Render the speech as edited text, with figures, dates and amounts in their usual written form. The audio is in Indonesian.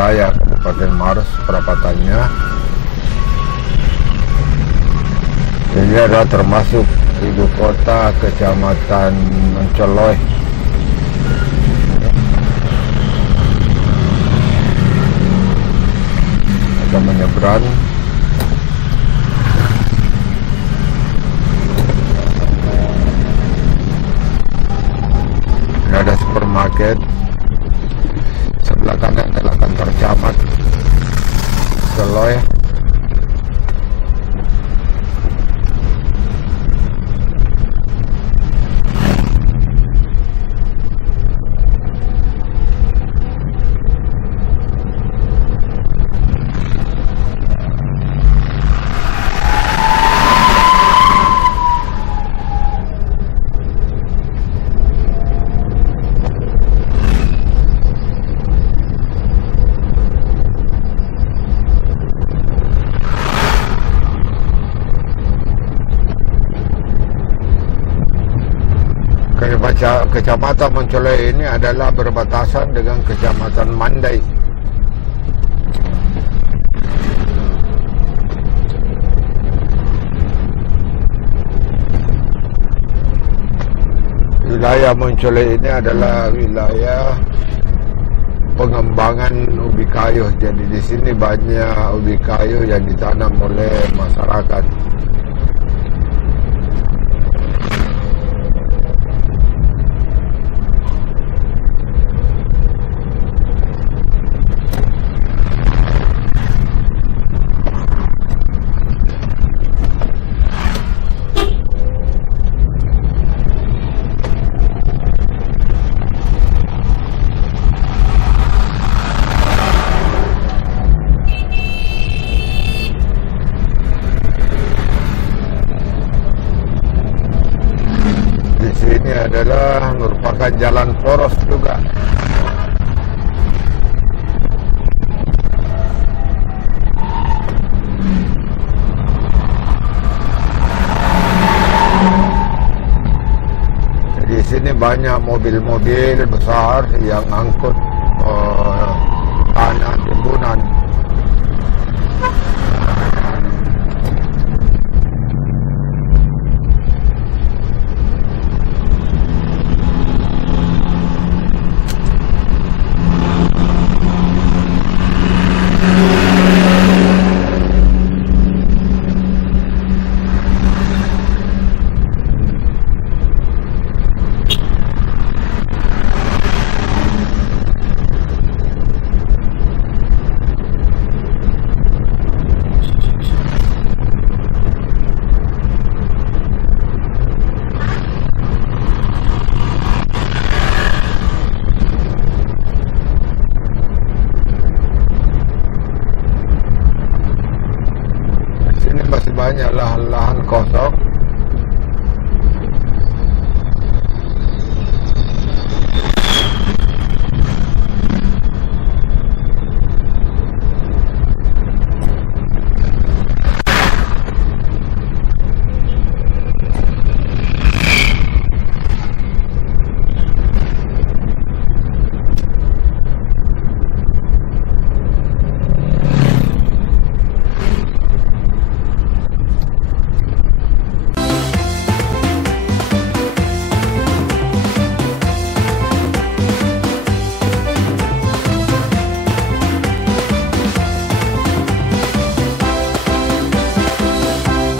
wilayah Kabupaten Maros perapatannya. Ini adalah termasuk ibu kota Kecamatan Moncongloe. Kita menyeberang. Ini ada supermarket. Sebelah kanan adalah kantor camat Moncongloe. Kecamatan Moncongloe ini adalah berbatasan dengan Kecamatan Mandai. Wilayah Moncongloe ini adalah wilayah pengembangan ubi kayu. Jadi di sini banyak ubi kayu yang ditanam oleh masyarakat. Ini adalah merupakan jalan poros juga. Jadi di sini banyak mobil-mobil besar yang angkut tanah timbunan. Masih banyak lahan-lahan kosong.